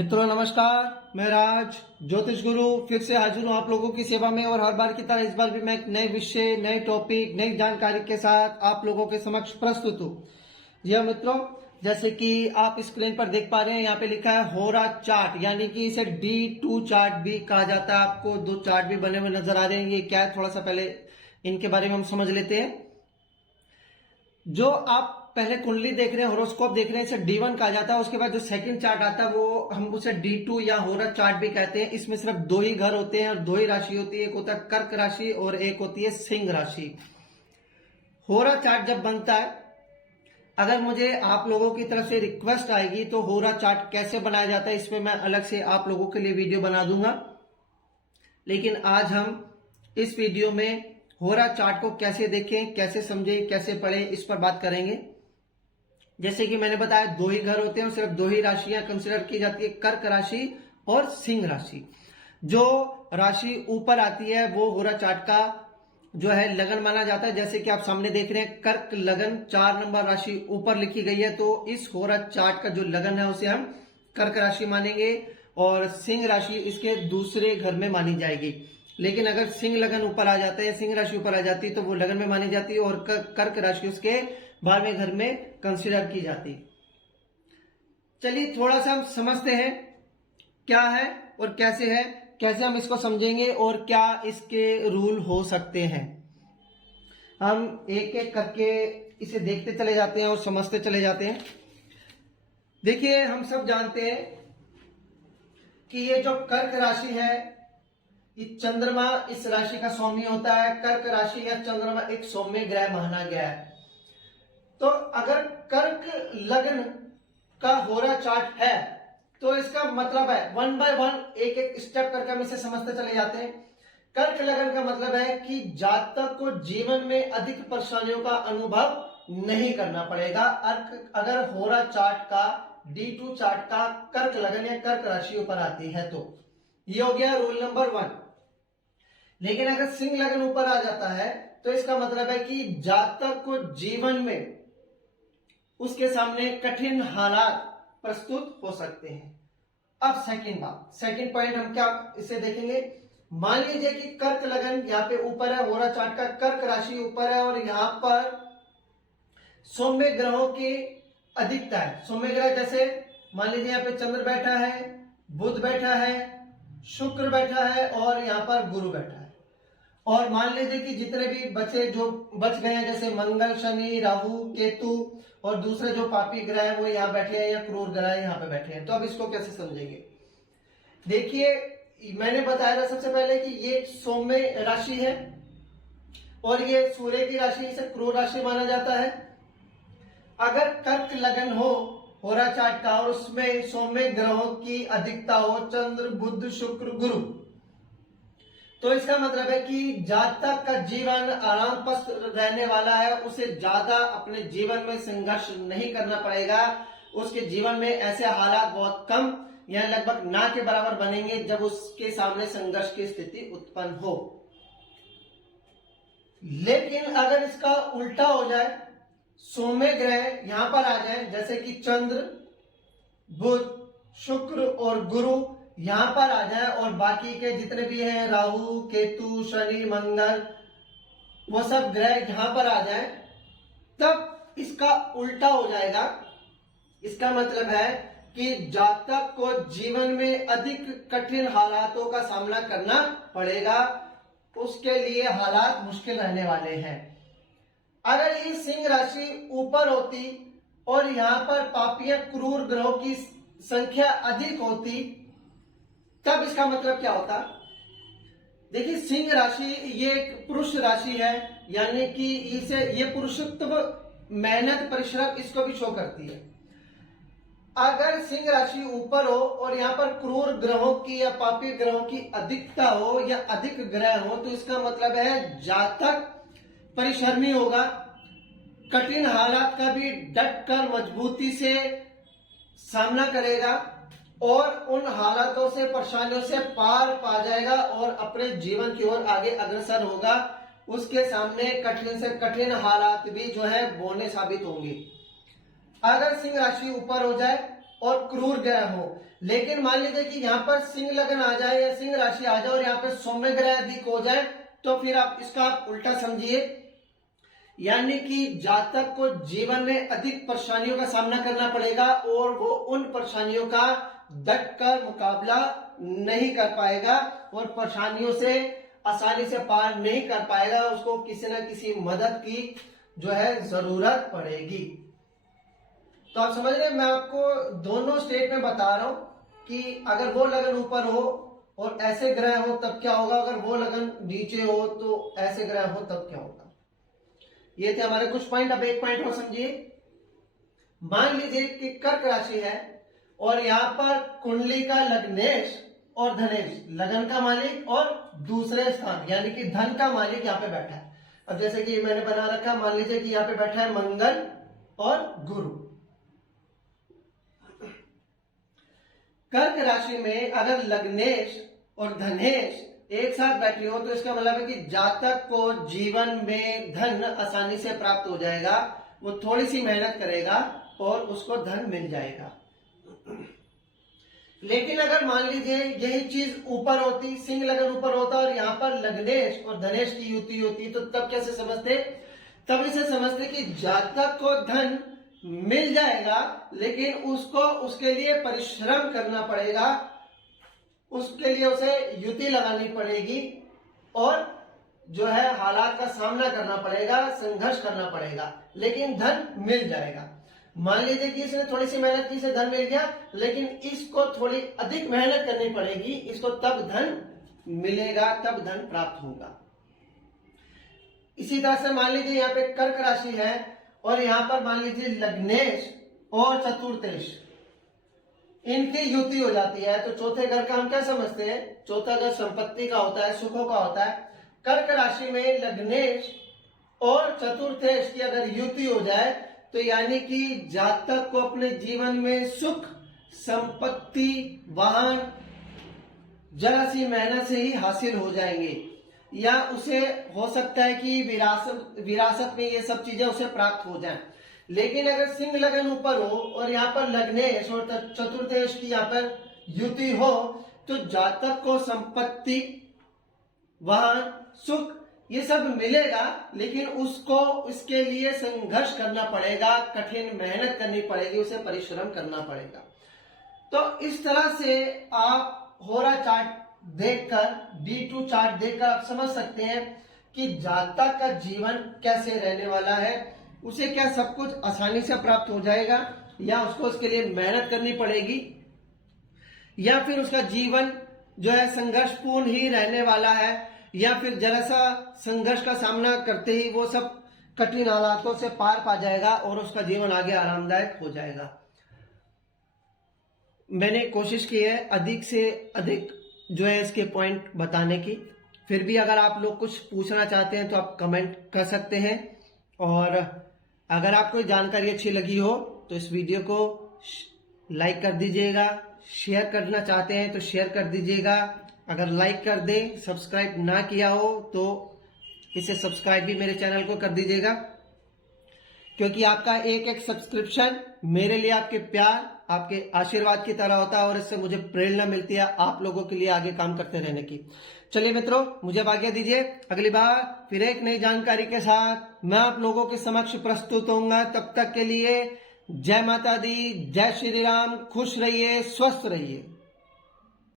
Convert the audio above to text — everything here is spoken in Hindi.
मित्रों नमस्कार, मैं राज ज्योतिष गुरु फिर से हाजिर हूँ आप लोगों की सेवा में। और हर बार की तरह इस बार भी मैं एक नए विषय, नए टॉपिक, नई जानकारी के साथ आप लोगों के समक्ष प्रस्तुत हूँ। जी हाँ मित्रों, जैसे कि आप स्क्रीन पर देख पा रहे हैं, यहाँ पे लिखा है होरा चार्ट, यानी कि इसे D2 चार्ट भी कहा जाता है। आपको दो चार्ट भी बने हुए नजर आ रहे हैं, ये क्या है थोड़ा सा पहले इनके बारे में हम समझ लेते हैं। जो आप पहले कुंडली देख रहे हैं, होरोस्कोप देख रहे हैं, इसे D1 कहा जाता है। उसके बाद जो सेकंड चार्ट आता है वो हम उसे D2 या होरा चार्ट भी कहते हैं। इसमें सिर्फ दो ही घर होते हैं और दो ही राशि होती है, एक होता है कर्क राशि और एक होती है सिंह राशि। होरा चार्ट जब बनता है, अगर मुझे आप लोगों की तरफ से रिक्वेस्ट आएगी तो होरा चार्ट कैसे बनाया जाता है इसमें मैं अलग से आप लोगों के लिए वीडियो बना दूंगा। लेकिन आज हम इस वीडियो में होरा चार्ट को कैसे देखें, कैसे समझें, कैसे पढ़ें, इस पर बात करेंगे। जैसे कि मैंने बताया, दो ही घर होते हैं और सिर्फ दो ही राशियां कंसिडर की जाती है, कर्क राशि और सिंह राशि। जो राशि ऊपर आती है वो होरा चार्ट का जो है लगन माना जाता है। जैसे कि आप सामने देख रहे हैं, कर्क लगन 4 नंबर राशि ऊपर लिखी गई है, तो इस होरा चार्ट का जो लगन है उसे हम कर्क राशि मानेंगे और सिंह राशि इसके दूसरे घर में मानी जाएगी। लेकिन अगर सिंह लगन ऊपर आ जाता है या सिंह राशि ऊपर आ जाती है तो वो लगन में मानी जाती है और कर्क राशि उसके 12वें घर में कंसिडर की जाती। चलिए थोड़ा सा हम समझते हैं क्या है और कैसे है, कैसे हम इसको समझेंगे और क्या इसके रूल हो सकते हैं। हम एक एक करके इसे देखते चले जाते हैं और समझते चले जाते हैं। देखिए, हम सब जानते हैं कि ये जो कर्क राशि है, ये चंद्रमा इस राशि का स्वामी होता है। कर्क राशि या चंद्रमा एक सौम्य ग्रह माना गया है। तो अगर कर्क लग्न का होरा चार्ट है तो इसका मतलब है, वन बाय वन एक एक स्टेप करके हम इसे समझते चले जाते हैं। कर्क लग्न का मतलब है कि जातक को जीवन में अधिक परेशानियों का अनुभव नहीं करना पड़ेगा अगर होरा चार्ट का D2 चार्ट का कर्क लग्न या कर्क राशि ऊपर आती है तो। ये हो गया रूल नंबर 1। लेकिन अगर सिंह लग्न ऊपर आ जाता है तो इसका मतलब है कि जातक को जीवन में उसके सामने कठिन हालात प्रस्तुत हो सकते हैं। अब सेकंड पॉइंट हम क्या इसे देखेंगे। मान लीजिए कि कर्क लगन यहाँ पे ऊपर है, होरा चार्ट का कर्क राशि ऊपर है और यहां पर सौम्य ग्रहों की अधिकता है। सौम्य ग्रह जैसे मान लीजिए यहाँ पे चंद्र बैठा है, बुध बैठा है, शुक्र बैठा है और यहाँ पर गुरु बैठा है। और मान लीजिए कि जितने भी जो बच गए हैं, जैसे मंगल, शनि, राहु, केतु और दूसरे जो पापी ग्रह है वो यहाँ बैठे हैं या क्रूर ग्रह यहाँ पे बैठे हैं। तो अब इसको कैसे समझेंगे। देखिए, मैंने बताया था सबसे पहले कि ये सौम्य राशि है और ये सूर्य की राशि, इसे क्रूर राशि माना जाता है। अगर कर्क लगन हो होरा चार्ट का और उसमें सौम्य ग्रहों की अधिकता हो, चंद्र, बुध, शुक्र, गुरु, तो इसका मतलब है कि जातक का जीवन आराम पस्त रहने वाला है। उसे ज्यादा अपने जीवन में संघर्ष नहीं करना पड़ेगा। उसके जीवन में ऐसे हालात बहुत कम या लगभग ना के बराबर बनेंगे जब उसके सामने संघर्ष की स्थिति उत्पन्न हो। लेकिन अगर इसका उल्टा हो जाए, सौम्य ग्रह यहां पर आ जाए, जैसे कि चंद्र, बुध, शुक्र और गुरु यहां पर आ जाए और बाकी के जितने भी हैं, राहु, केतु, शनि, मंगल, वो सब ग्रह यहां पर आ जाए, तब इसका उल्टा हो जाएगा। इसका मतलब है कि जातक को जीवन में अधिक कठिन हालातों का सामना करना पड़ेगा। उसके लिए हालात मुश्किल रहने वाले हैं। अगर ये सिंह राशि ऊपर होती और यहां पर पापियां क्रूर ग्रहों की संख्या अधिक होती, तब इसका मतलब क्या होता। देखिए, सिंह राशि ये एक पुरुष राशि है, यानी कि ये पुरुषत्व, मेहनत, परिश्रम इसको भी शो करती है। अगर सिंह राशि ऊपर हो और यहाँ पर क्रूर ग्रहों की या पापी ग्रहों की अधिकता हो या अधिक ग्रह हो, तो इसका मतलब है जातक परिश्रमी होगा, कठिन हालात का भी डट कर मजबूती से सामना करेगा और उन हालातों से, परेशानियों से पार पा जाएगा और अपने जीवन की ओर आगे अग्रसर होगा। उसके सामने कठिन से कठिन हालात भी जो है बोने साबित होंगे। अगर सिंह राशि ऊपर हो जाए और क्रूर ग्रह हो। लेकिन मान लीजिए कि यहाँ पर सिंह लगन आ जाए या सिंह राशि आ जाए और यहाँ पे सौम्य ग्रह अधिक हो जाए, तो फिर आप इसका उल्टा समझिए, यानी कि जातक को जीवन में अधिक परेशानियों का सामना करना पड़ेगा और वो उन परेशानियों का डट कर मुकाबला नहीं कर पाएगा और परेशानियों से आसानी से पार नहीं कर पाएगा, उसको किसी न किसी मदद की जो है जरूरत पड़ेगी। तो आप समझ रहे हैं, मैं आपको दोनों स्टेट में बता रहा हूं कि अगर वो लगन ऊपर हो और ऐसे ग्रह हो तब क्या होगा, अगर वो लगन नीचे हो तो ऐसे ग्रह हो तब क्या होगा। ये थे हमारे कुछ पॉइंट। अब एक पॉइंट और समझिए। मान लीजिए कि कर्क राशि है और यहां पर कुंडली का लग्नेश और धनेश, लगन का मालिक और दूसरे स्थान यानी कि धन का मालिक यहाँ पे बैठा है। अब जैसे कि मैंने बना रखा, मान लीजिए कि यहाँ पे बैठा है मंगल और गुरु। कर्क राशि में अगर लग्नेश और धनेश एक साथ बैठी हो तो इसका मतलब है कि जातक को जीवन में धन आसानी से प्राप्त हो जाएगा। वो थोड़ी सी मेहनत करेगा और उसको धन मिल जाएगा। लेकिन अगर मान लीजिए यही चीज ऊपर होती, सिंह लगन ऊपर होता और यहाँ पर लग्नेश और धनेश की युति होती, तो तब कैसे समझते? तब इसे समझते कि जातक को धन मिल जाएगा लेकिन उसको उसके लिए परिश्रम करना पड़ेगा, उसके लिए उसे युति लगानी पड़ेगी और जो है हालात का सामना करना पड़ेगा, संघर्ष करना पड़ेगा, लेकिन धन मिल जाएगा। मान लीजिए कि इसने थोड़ी सी मेहनत की, इसे धन मिल गया, लेकिन इसको थोड़ी अधिक मेहनत करनी पड़ेगी, इसको तब धन मिलेगा, तब धन प्राप्त होगा। इसी तरह से मान लीजिए यहाँ पे कर्क राशि है और यहाँ पर मान लीजिए लग्नेश और चतुर्थेश, इनकी युति हो जाती है। तो चौथे घर का हम क्या समझते हैं? चौथा घर संपत्ति का होता है, सुखों का होता है। कर्क राशि में लग्नेश और चतुर्थेश की अगर युति हो जाए तो यानी कि जातक को अपने जीवन में सुख, संपत्ति, वाहन जरा सी मेहनत से ही हासिल हो जाएंगे, या उसे हो सकता है कि विरासत में ये सब चीजें उसे प्राप्त हो जाएं। लेकिन अगर सिंह लगन ऊपर हो और यहाँ पर लग्नेश और चतुर्थेश की यहाँ पर युति हो तो जातक को संपत्ति, वाहन, सुख ये सब मिलेगा, लेकिन उसको इसके लिए संघर्ष करना पड़ेगा, कठिन मेहनत करनी पड़ेगी, उसे परिश्रम करना पड़ेगा। तो इस तरह से आप होरा चार्ट देखकर, D2 चार्ट देखकर आप समझ सकते हैं कि जातक का जीवन कैसे रहने वाला है, उसे क्या सब कुछ आसानी से प्राप्त हो जाएगा या उसको उसके लिए मेहनत करनी पड़ेगी, या फिर उसका जीवन जो है संघर्षपूर्ण ही रहने वाला है, या फिर जरा सा संघर्ष का सामना करते ही वो सब कठिन हालातों से पार पा जाएगा और उसका जीवन आगे आरामदायक हो जाएगा। मैंने कोशिश की है अधिक से अधिक जो है इसके पॉइंट बताने की। फिर भी अगर आप लोग कुछ पूछना चाहते हैं तो आप कमेंट कर सकते हैं, और अगर आपको जानकारी अच्छी लगी हो तो इस वीडियो को लाइक कर दीजिएगा, शेयर करना चाहते हैं तो शेयर कर दीजिएगा। अगर लाइक कर दें, सब्सक्राइब ना किया हो तो इसे सब्सक्राइब भी मेरे चैनल को कर दीजिएगा, क्योंकि आपका एक एक सब्सक्रिप्शन मेरे लिए आपके प्यार, आपके आशीर्वाद की तरह होता है और इससे मुझे प्रेरणा मिलती है आप लोगों के लिए आगे काम करते रहने की। चलिए मित्रों, मुझे आज्ञा दीजिए, अगली बार फिर एक नई जानकारी के साथ मैं आप लोगों के समक्ष प्रस्तुत होऊंगा। तब तक के लिए जय माता दी, जय श्री राम, खुश रहिए, स्वस्थ रहिए।